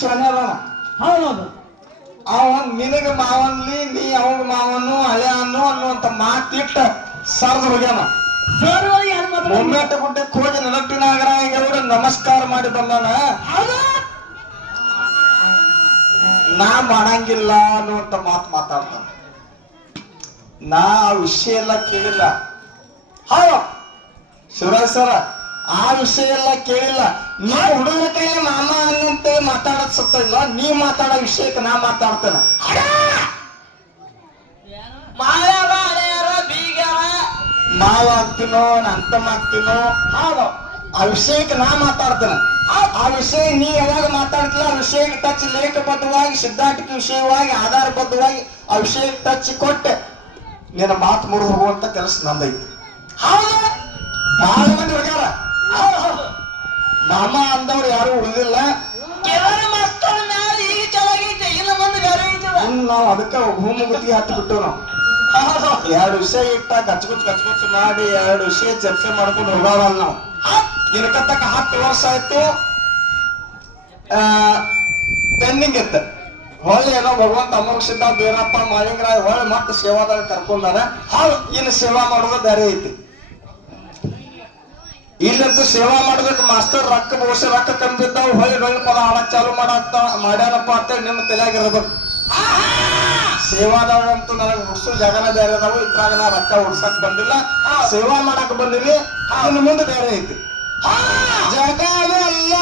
ಶಾನ್ಯಾರ. ಹೌದೌದು. ಅವ ನಿನಗ ಮಾವನ್ಲಿ ನೀ ಅವಾಗ ಮಾವನು ಹಳೆ ಅನ್ನು ಅನ್ನುವಂತ ಮಾತಿಟ್ಟ ಸರ್ದ ಹೋಗ್ಯಾನ. ಸರ್ವಾಗಿ ಯಾರು ಮಾತಾಡ ಒಮ್ಮೆಟ್ಟ ಗುಡ್ಡಕ್ಕೆ ಹೋಗಿ ನಲಟ್ಟಿನಾಗರ ನಮಸ್ಕಾರ ಮಾಡಿ ಬಂದಾನ. ನಾ ಮಾಡಂಗಿಲ್ಲ ಅನ್ನುವಂತ ಮಾತು ಮಾತಾಡ್ತಾನ. ನಾ ಆ ವಿಷಯ ಎಲ್ಲ ಕೇಳಿಲ್ಲ. ಹೌದು ಶಿವರಾಜ್ ಸರ, ಆ ವಿಷಯ ಎಲ್ಲ ಕೇಳಿಲ್ಲ. ನಾ ಹುಡುಗರ ಕೈ ಮಾಮ ಅನ್ನಂತೆ ಮಾತಾಡೋದ್ ಸತ್ತ ಇಲ್ಲ. ನೀ ಮಾತಾಡೋ ವಿಷಯಕ್ಕೆ ನಾ ಮಾತಾಡ್ತೇನೆ. ಮಾವ ಆಗ್ತೀನೋ ಅಂತಮ್ಮ ಆಗ್ತೀನೋ ಹೌದು ಆ ವಿಷಯಕ್ಕೆ ನಾ ಮಾತಾಡ್ತೇನೆ. ಆ ವಿಷಯ ನೀ ಯಾವಾಗ ಮಾತಾಡ್ತಿಲ್ಲ ಆ ವಿಷಯಕ್ಕೆ ಟಚ್ ಲೇಖಬದ್ಧವಾಗಿ ಸಿದ್ಧಾಂತಿಕ ವಿಷಯವಾಗಿ ಆಧಾರಬದ್ಧವಾಗಿ ಆ ವಿಷಯಕ್ಕೆ ಟಚ್ ಕೊಟ್ಟೆ ನಿನ್ನ ಮಾತು ಮುರಿದು ಹೋಗುವಂತ ಕೆಲಸ ನಂದೈತಿ. ಹೌದು ಬಹಳ ಮಂದಿ ಹೋಗ್ಯಾರ. ಮಾಮ ಅಂದವ್ರು ಯಾರು ಉಳಿದಿಲ್ಲ. ನಾವು ಅದಕ್ಕೆ ಭೂಮಿ ಗುತ್ತಿಗೆ ಹತ್ತು ಬಿಟ್ಟು ನಾವು ಎರಡು ವಿಷಯ ಇಟ್ಟ ಕಚ್ಗುಚ್ಚ ಮಾಡಿ ಎರಡು ವಿಷಯ ಚರ್ಚೆ ಮಾಡ್ಕೊಂಡು ಹೋಗವಲ್ಲ ನಾವು. ದಿನಕತ್ತಕ್ಕ 10 ವರ್ಷ ಆಯ್ತು ಪೆಂಡಿಂಗ್ ಇತ್ತ. ಹೊಳ್ಳಿ ಏನೋ ಭಗವಂತ ಅಮೋಘ ಸಿದ್ಧ ಬೀರಪ್ಪ ಮಾಳಿಂಗರಾಯ ಹೊಳ್ಳಿ ಮತ್ತೆ ಸೇವಾದಾಗ ಕರ್ಕೊಂಡಾರ. ಇನ್ನು ಸೇವಾ ಮಾಡೋದು ಬೇರೆ ಐತಿ. ಇಲ್ಲಂತೂ ಸೇವಾ ಮಾಡೋದಕ್ಕೆ ಮಾಸ್ತರ್ ರೊಕ್ಕ ಬಹುಶ ರೊಕ್ಕ ಕಂಬಿದ್ದಾವ್ ಹೊಳ್ಳಿ ಪದ ಹಾಡಕ್ ಚಾಲು ಮಾಡ್ಯಾನಪ್ಪ ಅಂತ ನಿಮ್ಮ ತಲೆಯಾಗಿರ್ಬೇಕು. ಸೇವಾದಾಗಂತೂ ನನಗೆ ಹುಡ್ಸೋ ಜಾಗನ ಬೇರೆ ಅದಾವ. ಇದ್ರಾಗ ನಾ ರೊಕ್ಕ ಹುಡ್ಸಕ್ ಬಂದಿಲ್ಲ, ಸೇವಾ ಮಾಡಕ್ ಬಂದಿನಿ. ಇನ್ನು ಮುಂದೆ ಬೇರೆ ಐತಿ. ಜಗವೆಲ್ಲ